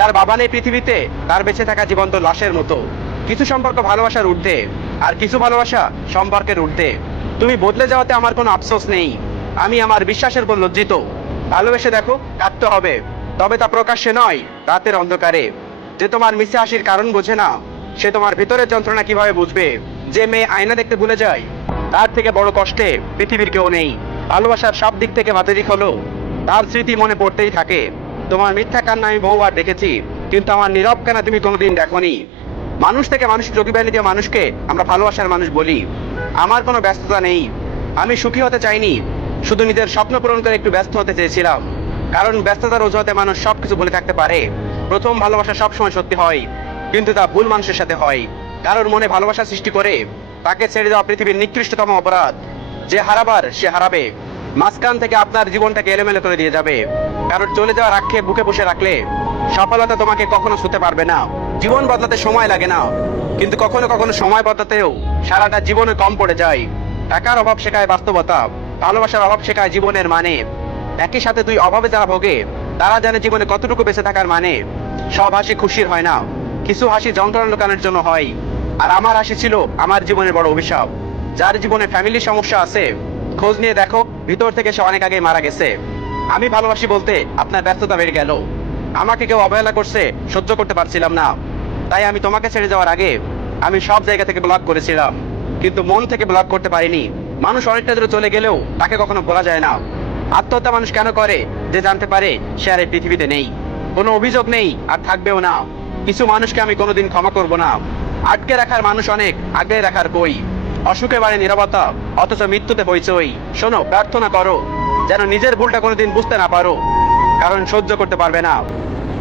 যার বাবা নেই পৃথিবীতে, তার বেঁচে থাকা জীবন্ত লাশের মতো। কিছু সম্পর্ক ভালোবাসার ঊর্ধ্বে, আর কিছু ভালোবাসা সম্পর্কের ঊর্ধ্বে। তুমি বদলে যাওয়াতে আমার কোনো আফসোস নেই, আমি আমার বিশ্বাসের উপর লজ্জিত। ভালোবেসে দেখো, কাঁদতে হবে, তবে তা প্রকাশ্যে নয়, রাতের অন্ধকারে। যে তোমার মিছে হাসির কারণ বোঝে না, সে তোমার ভিতরের যন্ত্রণা কিভাবে বুঝবে? যে মেয়ে আয়না দেখতে ভুলে যায়, তার থেকে বড় কষ্টে পৃথিবীর কেউ নেই। ভালোবাসার সব দিক থেকে বাতিক হলো, তার স্মৃতি মনে পড়তেই থাকে। তোমার মিথ্যা কান্না আমি বহুবার দেখেছি, কিন্তু আমার নীরব কান্না তুমি কোনোদিন দেখোনি। মানুষ থেকে মানুষ যোগী বানিয়ে মানুষকে আমরা ভালোবাসার মানুষ বলি। আমার কোনো ব্যস্ততা নেই, আমি সুখী হতে চাইনি, শুধু নিজের স্বপ্ন পূরণ করে একটু ব্যস্ত হতে চেয়েছিলাম। কারণ ব্যস্ততার অজুহাতে মানুষ সবকিছু বলে থাকতে পারে। প্রথম ভালোবাসা সবসময় সত্যি হয়, কিন্তু তা ভুল মানুষের সাথে হয়। কারোর মনে ভালোবাসা সৃষ্টি করে তাকে ছেড়ে দেওয়া পৃথিবীর নিকৃষ্টতম অপরাধ। যে হারাবার সে হারাবে, মাঝখান থেকে আপনার জীবনটাকে এলোমেলো করে দিয়ে যাবে। কারোর চলে যাওয়ার আক্ষেপ বুকে বসে রাখলে সফলতা তোমাকে কখনো ছুতে পারবে না। জীবন বদলাতে সময় লাগে না, কিন্তু কখনো কখনো সময় বদলাতেও সারাটা জীবনে কম পড়ে যায়। টাকার অভাব শেখায় বাস্তবতা, ভালোবাসার অভাব শেখায় জীবনের মানে। একই সাথে দুই অভাবে যারা ভোগে, তারা জানে জীবনে কতটুকু বেঁচে থাকার মানে। সব হাসি খুশির হয় না, কিছু হাসি যন্ত্রণা লুকানোর জন্য হয়। আর আমার হাসি ছিল আমার জীবনের বড় অভিশাপ। যার জীবনে ফ্যামিলির সমস্যা আছে, খোঁজ নিয়ে দেখো, ভিতর থেকে সে অনেক আগে মারা গেছে। আমি ভালোবাসি বলতে আপনার ব্যস্ততা বেড়ে গেল। আমাকে কেউ অবহেলা করছে, সহ্য করতে পারছিলাম না। তাই আমি তোমাকে ছেড়ে যাওয়ার আগে আমি সব জায়গা থেকে ব্লক করেছিলাম, কিন্তু মন থেকে ব্লক করতে পারিনি। মানুষ অনেকটা দূরে চলে গেলেও তাকে কখনো বলা যায় না। আত্মহত্যা মানুষ কেন করে? যে জানতে পারে সে আর এই পৃথিবীতে নেই। কোনো অভিযোগ নেই, আর থাকবেও না। কিছু মানুষকে আমি কোনোদিন ক্ষমা করব না। আটকে রাখার মানুষ অনেক, আগলে রাখার কই। অসুখে বাড়ে নীরবতা, অথচ মৃত্যুতে হইচই। শোনো, প্রার্থনা করো যেন নিজের ভুলটা কোনোদিন বুঝতে না পারো, কারণ সহ্য করতে পারবে না।